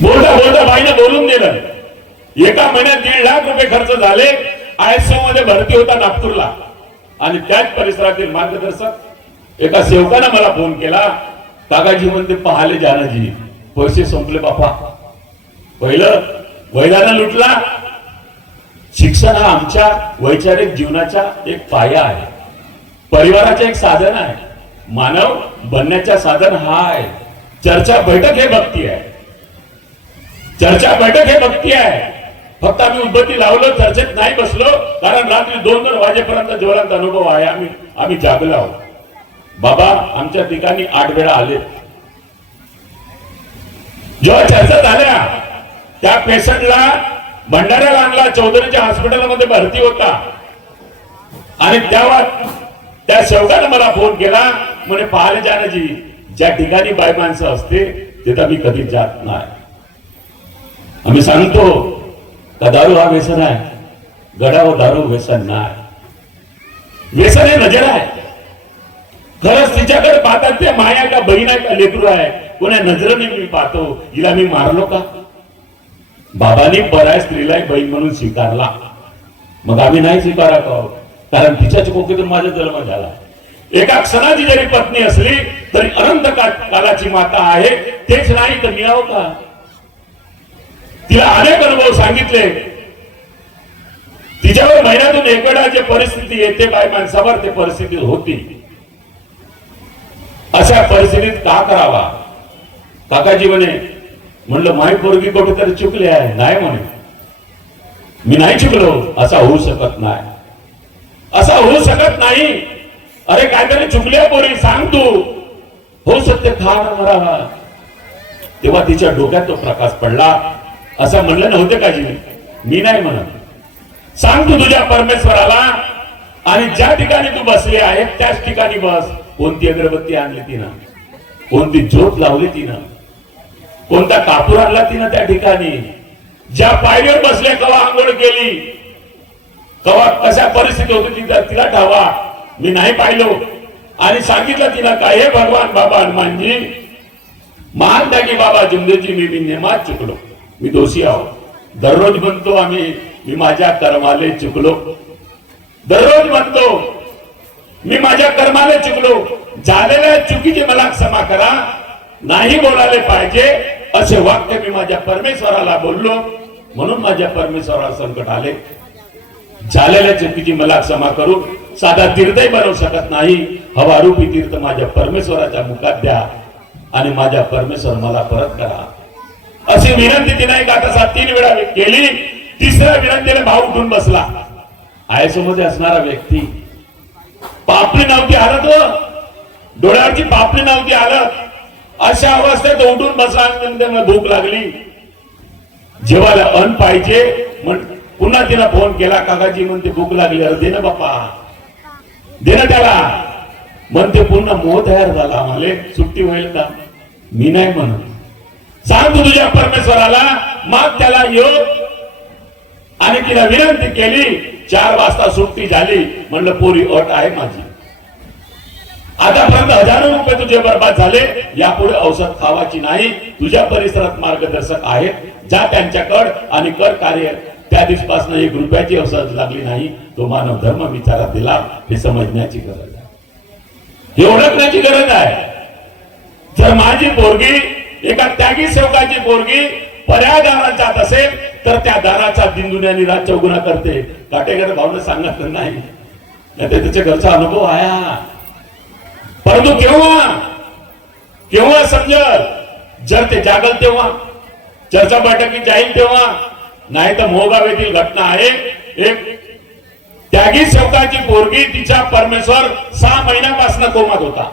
बोलता बोलता बाईने बोलून दिलं. एका महिन्यात 1.5 लाख रुपये खर्च झाले. ISO मध्ये भरती होता नागपूरला. आणि त्याच परिसरातील मार्गदर्शक एका सेवकाने मला फोन केला. काकाजी म्हणते पाहिले जानाजी पैसे संपले बापा. पहिलं वैदाना लुटला. शिक्षण हा आमच्या वैचारिक जीवनाचा एक पाया आहे, परिवाराचे एक साधन आहे, मानव बनण्याचा साधन हा आहे. चर्चा बैठक हे भक्ती आहे. चर्चा बैठक हे भक्ती आहे. फक्त आम्ही उद्बत्ती लावलो, चर्चेत नाही बसलो, कारण रात्री 2-2 वाजेपर्यंत ज्वलंत अनुभव आहे. आम्ही जागलो आहोत. बाबा आमच्या ठिकाणी 8 वेळा आले. जेव्हा चर्चा झाल्या त्या पेशंटला भंडाऱ्याला आणला. चौधरीच्या हॉस्पिटलमध्ये भरती होता. आणि तेव्हा त्या सेवकाने मला फोन केला. म्हणे पाहिले जानाजी ज्या ठिकाणी बाई माणसं असते तिथं मी कधी जात नाही. आम्ही सांगतो का दारू हा व्यसन आहे. गडा व दारू व्यसन नाही. व्यसन हे नजर आहे. खरंच तिच्याकडे पाहतात ते माया का बहीण आहे का लेकरू आहे. कोणा नजरेने मी पाहतो. हिला मी मारलो का. बाबांनी बऱ्याच स्त्रीला बहीण म्हणून स्वीकारला. मग आम्ही नाही स्वीकारत आहोत, कारण तिच्याच कोकीतून माझा जन्म झाला. एका क्षणाची जरी पत्नी असली तरी अनंत कालाची माता आहे. तेच नाही तर मिळावं का. तिला अनेक अनुभव सांगितले. तिच्यावर महिन्यातून 1 वेळा जे परिस्थिती येते बाई माणसावर ते परिस्थिती होती. अशा परिस्थितीत का करावा. काकाजी म्हणलं माई पोरगी कुठेतरी चुकली आहे. नाही म्हणे मी नाही चुकलो. असा होऊ शकत नाही. असा होऊ शकत नाही. अरे काहीतरी चुकल्या पोरी सांग तू. हो सत्य खाण मरावा. तेव्हा तिच्या डोक्यात तो प्रकाश पडला. असं म्हणलं नव्हते काजी. मी नाही म्हणत. सांग तू तुझ्या परमेश्वराला. आणि ज्या ठिकाणी तू बसली आहे त्याच ठिकाणी बस. कोणती अगरबत्ती आणली तिनं, कोणती ज्योत लावली तिनं, कोणता कापूर आणला तिनं त्या ठिकाणी. ज्या पायरीवर बसले कवा आंघोळ केली, कवा कशा परिस्थिती होती तिला ठावा. मी नाही पाहिलो. आणि सांगितलं तिला काय हे भगवान बाबा हनुमानजी मान द्या की बाबा जिंदगी मी नेमात चुकलो. मी दोषी आहो. दररोज म्हणतो आम्ही मी माझ्या कर्माले चुकलो. दररोज म्हणतो मी माझ्या कर्माले चुकलो. झालेल्या चुकीची मला क्षमा करा. नाही बोलायला पाहिजे असे वाक्य मी माझ्या परमेश्वराला बोललो. म्हणून माझ्या परमेश्वराला संकट आले. झालेल्या चुकीची मला क्षमा करू. साधा तीर्थही बनवू शकत नाही. हवारूपी तीर्थ माझ्या परमेश्वराच्या मुखात द्या आणि माझ्या परमेश्वर मला परत करा. अशी विनंती तिने एका तासात 3 वेळा केली. तिसऱ्या विनंतीने भाऊ उठून बसला. ISO मध्ये असणारा व्यक्ती पापणी नव्हती हालत व डोळ्यावरची पापणी नव्हती हालत. अशा अवस्थेत उठून बसला. भूक लागली. जेवायला अन्न पाहिजे. पुन्हा तिला फोन केला. काकाजी म्हणते भूक लागली. अरे दे ना बाप्पा, दे ना त्याला. म्हणते पुन्हा मोह तयार झाला. मला सुट्टी होईल का. मी नाही म्हणत. सांग तू तुझ्या परमेश्वराला. मग त्याला योग. आणि तिला विनंती केली. 4 वाजता सुट्टी झाली. म्हणलं पोरी अट आहे माझी. आतापर्यंत हजारो रुपये तुझे बर्बाद झाले. यापुढे औषध खावाची नाही. तुझ्या परिसरात मार्गदर्शक आहेत. जा त्यांच्याकडे आणि कर कार्य. त्या दिवसापासून 1 रुपयाची औषध लागली नाही. तो मानव धर्म विचारात दिला. हे समजण्याची गरज आहे. हे ओळखण्याची गरज आहे. जर माझी पोरगी एका त्यागी सेवकाची पोरगी पर्याय दारात जात असेल तर त्या दाराचा दिनदुन्यानी रात चौगुना करते. काटेकर भावना सांगत नाही. त्याच्या घरचा अनुभव आहे. परंतु केव्हा समजल. जर ते जागल तेव्हा, चर्चा बैठकीत जाईल तेव्हा. नाही तर मोहगाव येथील घटना आहे. एक त्यागी सेवकाची पोरगी तिच्या परमेश्वर 6 महिन्यापासून कोमात होता.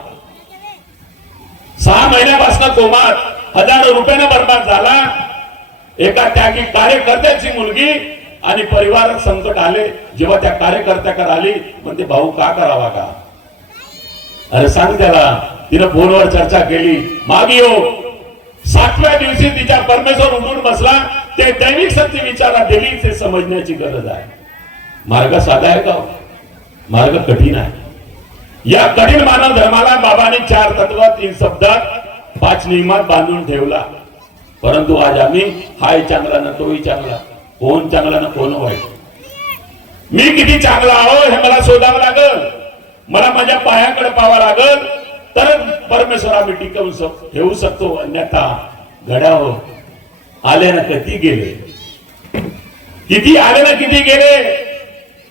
6 महिन्यापासून कोमात. हजारो रुपयाने बर्बाद झाला. एका त्यागी कार्यकर्त्याची मुलगी आणि परिवारात संकट आले. जेव्हा त्या कार्यकर्त्याकडे आली म्हणते भाऊ का करावा का. अरे सांग त्याला. तिने फोनवर चर्चा केली. मागे येऊ. 7व्या दिवशी तिच्या परमेश्वर उठून बसला. ते दैविक सत्य विचारा दिली. ते समजण्याची गरज आहे. मार्ग साधा आहे का. मार्ग कठीण आहे. या कठीण मानव धर्माला बाबांनी 4 तत्व 3 शब्दात 5 नियमात बांधून ठेवला. परंतु आज आम्ही हाय चांगला ना तोही चांगला, कोण चांगला ना कोण वाईट, मी किती चांगला आहो हे मला शोधावं लागल, मला माझ्या पायाकडे पाहावं लागल, तर परमेश्वर आम्ही टिकवून ठेवू शकतो. अन्यथा घड्यावर आले ना किती गेले, किती आले ना किती गेले.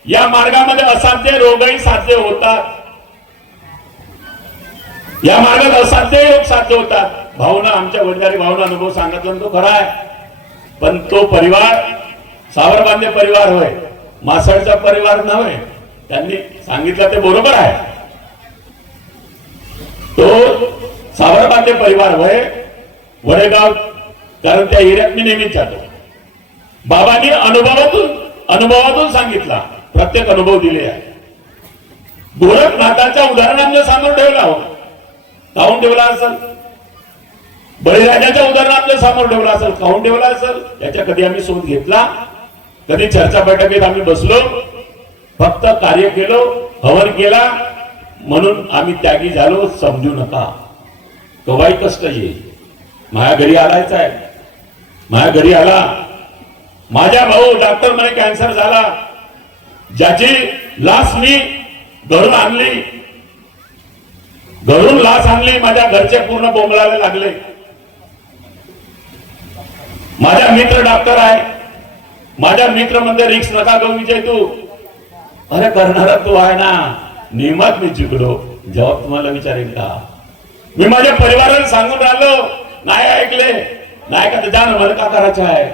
या मार्गामध्ये असाध्य रोगही साध्य होतात, या मार्गात असाध्य योग साध्य होतात. भावना आमच्या वडिलांनी भावना अनुभव सांगितला तो खरा आहे, पण तो परिवार सावरबांधे परिवार होय, मासळचा परिवार नव्हे. त्यांनी सांगितलं ते बरोबर आहे. तो सावरबांधे परिवार होय वडेगाव, कारण त्या एरियात मी नेहमीच जातो. बाबांनी अनुभवातून सांगितला, प्रत्येक अनुभव दिले आहे. गोरखनाथाच्या उदाहरणांना सांगून ठेवला हो, काहून ठेवला असेल, बळीराजाच्या उदाहरणात समोर ठेवला असेल, काहून ठेवला असेल, याच्या कधी आम्ही शोध घेतला, कधी चर्चा बैठकीत आम्ही बसलो, फक्त कार्य केलो, हवन केला म्हणून आम्ही त्यागी झालो समजू नका. कवाई कष्ट येईल. माझ्या घरी आलायच आहे, माझ्या घरी आला माझा भाऊ, डॉक्टर म्हणे कॅन्सर झाला, ज्याची लाश मी घरून आणली, घरून लाश आणली, माझ्या घरचे पूर्ण बोंबलायला लागले. माझा मित्र डॉक्टर आहे, माझ्या मित्र म्हणजे रिक्स नका घेऊ विजय तू, अरे करणारा तू आहे ना. नियमात मी चुकलो, जवाब तुम्हाला विचारेल का? मी माझ्या परिवाराला सांगून राहिलो, नाही ऐकले, नाही का जाण मला का करायचं आहे.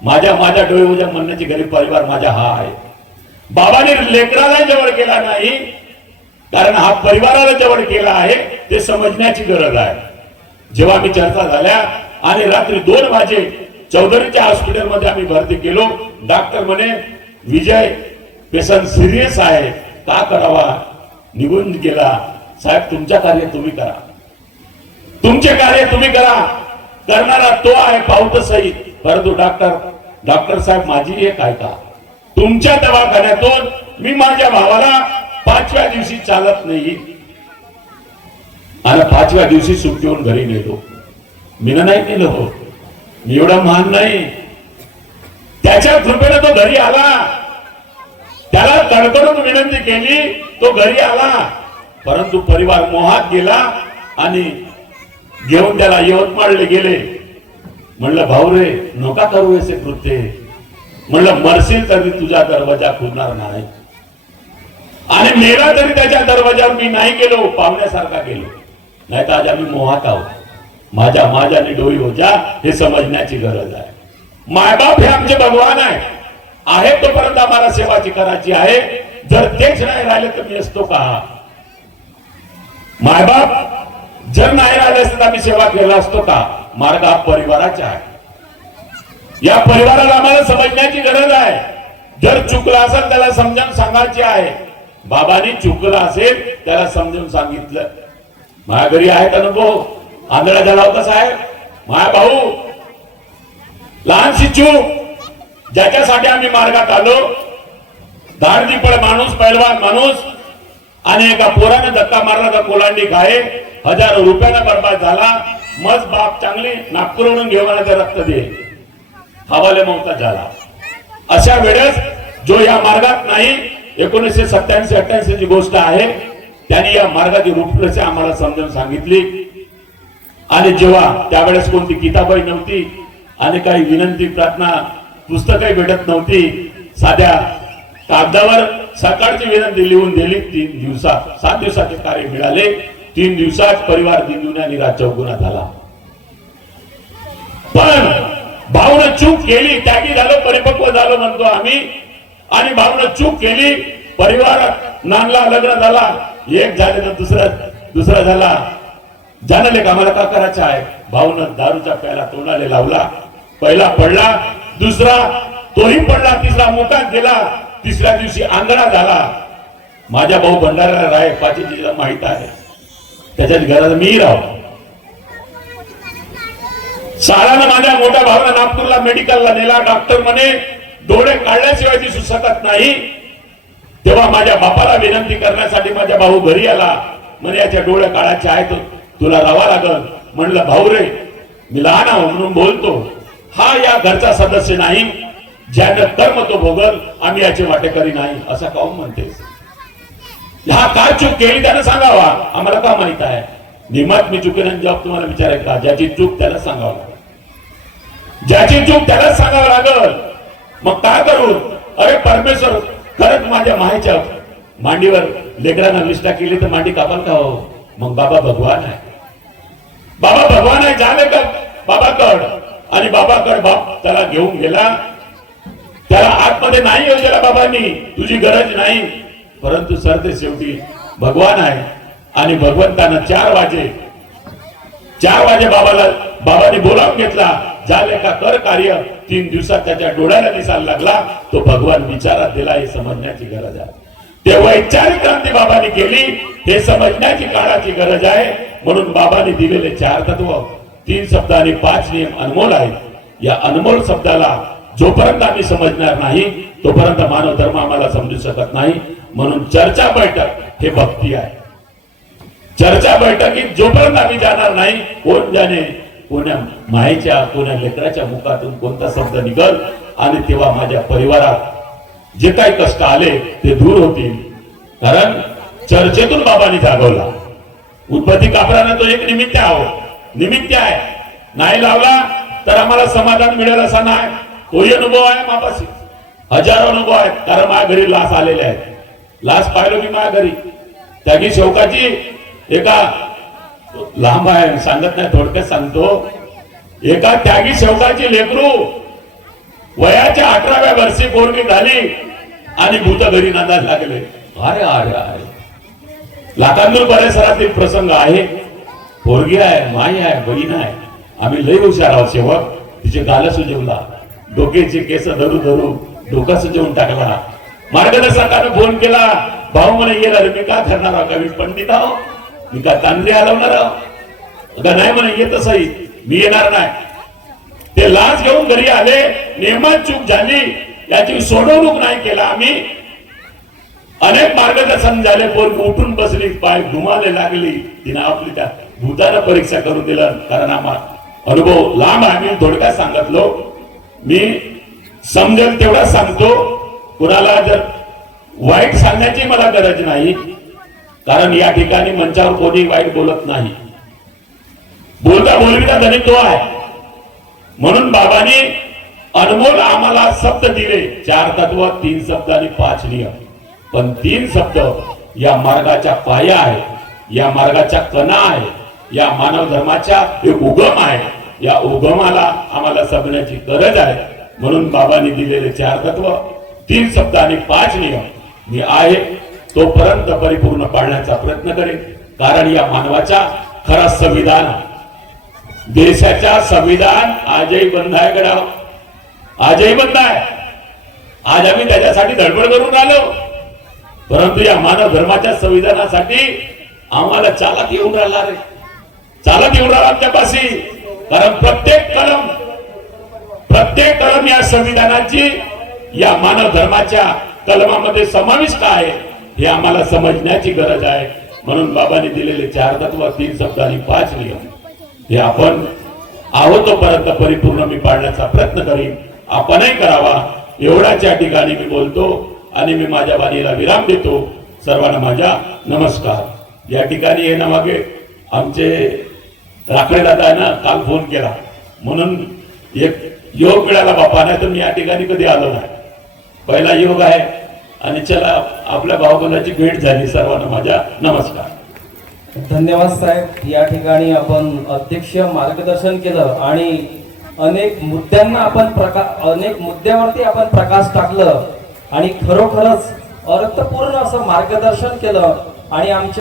माझ्या डोळे उद्या म्हणण्याची घरी परिवार माझा हा आहे. बाबाने लेकराला जवळ केला नाही, कारण हा परिवाराला जवळ केला आहे, ते समजण्याची गरज आहे. जेव्हा मी चर्चा झाल्या आणि रात्री 2 वाजे चौधरीच्या हॉस्पिटलमध्ये आम्ही भरती केलो, डॉक्टर म्हणे विजय पेशंट सिरियस आहे, का करावा, निघून गेला. साहेब तुमच्या कार्य तुम्ही करा, तुमचे कार्य तुम्ही करा, करणारा तो आहे पावत सही. परंतु डॉक्टर साहेब माझी एक ऐका, तुमच्या दवाखान्यातून मी माझ्या भावाला 5व्या दिवशी चालत नाही आणि 5व्या दिवशी सुट्टी होऊन घरी नेलो. मी नाही नेलो हो, मी एवढा महान नाही. त्याच्या कृपेने तो घरी आला, त्याला कडकडून विनंती केली, तो घरी आला. परंतु परिवार मोहात गेला आणि घेऊन त्याला यवतमाळले गेले. म्हणलं भाऊ रे नका करू असे कृत्य, म्हणलं मरशील तरी तुझा दरवाजा खुलणार नाही, आणि मेला तरी त्याच्या दरवाजावर मी नाही गेलो, पाहुण्यासारखा गेलो. नाही तर आज आम्ही मोहात आहोत. माझ्या डोळी हो जा, हे समजण्याची गरज आहे. मायबाप हे आमचे भगवान आहे तोपर्यंत आम्हाला सेवाची करायची आहे. जर तेच नाही राहिले तर मी असतो का? मायबाप जर नाही राहिले असते तर आम्ही सेवा केला असतो का? मार्ग हा परिवाराचा आहे. या परिवाराला आम्हाला समजण्याची गरज आहे. जर चुकला असेल त्याला समजावून सांगायचे आहे. बाबांनी चुकला असेल त्याला समजावून सांगितलं. माझ्या घरी आहेत अनुभव. आंधळा झाला होता साहेब, माझा भाऊ, लहानशी चूक ज्याच्यासाठी आम्ही मार्गात आलो, धाडदीपळ माणूस, पैलवान माणूस, आणि एका पोराने धक्का मारला तर कोलांडी खाये, हजारो रुपयाला बर्बाद झाला. मज बाप चांगली नागपूरवरून घेऊन रक्त दे, हवाले मौता झाला. अशा वेळेस जो या मार्गात नाही, 1987-88 ची गोष्ट आहे, त्यांनी या मार्गाची रूपरेषा आम्हाला समजून सांगितली. आणि जेव्हा त्यावेळेस कोणती किताबही नव्हती आणि काही विनंती प्रार्थना पुस्तकही भेटत नव्हती, साध्या कागदावर सकाळची विनंती लिहून दिली. 3 दिवसात 7 दिवसाचे कार्य मिळाले. 3 दिवसात परिवार दिनदुनिया रात चौगुना झाला. पण भावना चूक केली, त्यागी झालो, परिपक्व झालो म्हणतो आम्ही, आणि भावना चूक केली, परिवारात नांदला, लग्न झाला, एक झाले तर दुसरा झाला. जाणले का आम्हाला का करायचं आहे? भावनं दारूच्या प्याला तोंडाले लावला. पहिला पडला, दुसरा तोही पडला, तिसरा मुकात गेला, तिसऱ्या दिवशी आंधळा झाला. माझा भाऊ भंडारा राय पाचीला माहित आहे, त्याच्यात घरात मी राहू. सालानं माझ्या मोठ्या भावाला नागपूरला मेडिकलला नेला. डॉक्टर म्हणे डोळे काढल्याशिवाय दिसू शकत नाही. तेव्हा माझ्या बापाला विनंती करण्यासाठी माझा भाऊ घरी आला. म्हणे याच्या डोळे काढायचे आहेत, तुला राहावं लागल. म्हणलं भाऊ रे, मी लहान आहो म्हणून बोलतो, हा या घरचा सदस्य नाही, ज्यानं कर्म तो भोगल, आम्ही याचे वाटेकरी नाही, असा काऊन म्हणतेस? हा काय चूक केली त्यानं सांगावा, आम्हाला का माहित आहे? नियमात मी चुकीनं जबाब तुम्हाला विचारायचं का? ज्याची चूक त्याला सांगावं लागेल, ज्याची चूक त्यालाच सांगावं लागल. मग काय करू? अरे परमेश्वर खरंच माझ्या मायेच्या मांडीवर लेकरांना निष्ठा केली तर मांडी कापाल का हो? मग बाबा भगवान आहे, बाबा भगवान आहे. झाले का बाबाकड? आणि बाबाकड बाप त्याला घेऊन गेला, त्याला आतमध्ये नाही येऊ दिला बाबांनी, तुझी गरज नाही. परंतु सरते शेवटी भगवान आहे. आणि भगवंतानं 4 वाजे बाबाने बोलावून घेतला. झाले का कर कार्य. 3 दिवसात त्याच्या डोळ्याला दिसायला लागला. तो भगवान विचारात दिला, हे समजण्याची गरज आहे. ते वैचारिक क्रांती बाबांनी केली, हे समजण्याची काळाची गरज आहे. म्हणून बाबांनी दिलेले 4 तत्व, 3 शब्द आणि 5 नियम अनमोल आहेत. या अनमोल शब्दाला जोपर्यंत आम्ही समजणार नाही तोपर्यंत मानव धर्म आम्हाला समजू शकत नाही. म्हणून चर्चा बैठक हे भक्ती आहे. चर्चा बैठकीत जोपर्यंत आम्ही जाणार नाही, कोण जाणे कोण्या मायेच्या कोण्या लेकराच्या मुखातून कोणता शब्द निघल, आणि तेव्हा माझ्या परिवारात जे काही कष्ट आले ते दूर होतील. कारण चर्चेतून बाबांनी जागवला. उत्पत्ती कापरानं तो एक निमित्त आहे. नाही लावला तर आम्हाला समाधान मिळेल असा नाही. तोही अनुभव आहे मापाशी, हजारो अनुभव आहेत. कारण माझ्या घरी लास आलेले आहेत. लास पाहिलो की माझ्या घरी त्यागी शोकाची एका लांब आहे, सांगत नाही, थोडक्यात सांगतो. एका त्यागी शोकाची लेकरू वयाच्या 18व्या वर्षी पोरगी झाली आणि भूत घरी नांदायला लागले. अरे अरे अरे, लाखांदूर परिसरातील प्रसंग आहे. पोरगी आहे, माई आहे, बहीण आहे. आम्ही लई हुशार आहोत सेवक. तिचे गाल सुजवला, डोक्याचे केस धरू धरू डोका सुजवून टाकला. मार्गदर्शकाने फोन केला, भाऊ मला येणार, मी का करणार आहो? का मी पंडित आहो? मी का तांत्रिक हलवणार आहो? का नाही? म्हणे येत सही, मी येणार नाही. ते लाच घेऊन घरी आले. नियमात चूक झाली, याची सोडवणूक नाही केला आम्ही. अनेक मार्गदर्शन झाले. पोरगी उठून बसली, पाय घुमाले लागली. तिने आपली त्या भूताला परीक्षा करून दिलं. कारण आम्हाला अनुभव लांब आहे. मी थोडक्यात सांगितलो. मी समजेल तेवढा सांगतो. कुणाला जर वाईट सांगण्याची मला गरज नाही, कारण या ठिकाणी मंचावर कोणी वाईट बोलत नाही. बोलता बोलविता धनी तो आहे. म्हणून बाबांनी अनमोल आम्हाला शब्द दिले. 4 तत्व, 3 शब्द आणि 5 नियम. पण 3 शब्द या मार्गाच्या पाया आहे, या मार्गाच्या कणा आहे, या मानव धर्माच्या एक उगम आहे. या उगमाला आम्हाला समजण्याची गरज आहे. म्हणून बाबांनी दिलेले 4 तत्व, 3 शब्द आणि 5 नियम मी आहे तोपर्यंत परिपूर्ण पाळण्याचा प्रयत्न करेन. कारण या मानवाचा खरा संविधान, देशाचा संविधान आजही बंद आहे गडा, आजही बंद आहे. आज आम्ही त्याच्यासाठी धडपड करून राहिलो. परंतु या मानव धर्माच्या संविधानासाठी आम्हाला चालत येऊन राहिला रे, चालत येऊन राहिला आमच्यापाशी. कारण प्रत्येक कलम या संविधानाची, या मानव धर्माच्या कलमामध्ये समाविष्ट आहे, हे आम्हाला समजण्याची गरज आहे. म्हणून बाबांनी दिलेले 4 तत्व, 3 शब्द आणि 5 नियम हे आपण आहोत तोपर्यंत परिपूर्ण मी पाळण्याचा प्रयत्न करीन. आपणही करावा एवढ्याच या ठिकाणी मी बोलतो आणि मी माझ्या वाणीला विराम देतो. सर्वांना माझा नमस्कार. या ठिकाणी येण्यामागे आमचे राखडे दादा आहे ना, काल फोन केला म्हणून एक योग मिळाला बापा, नाही तर मी या ठिकाणी कधी आलो नाही. पहिला योग आहे आणि चला आपल्या भावबंधाची भेट झाली. सर्वांना माझा नमस्कार. धन्यवाद साहेब. या ठिकाणी आपण अध्यक्ष मार्गदर्शन केलं आणि अनेक मुद्द्यावरती आपण प्रकाश टाकलं आणि खरोखरच अर्थपूर्ण असं मार्गदर्शन केलं. आणि आमच्या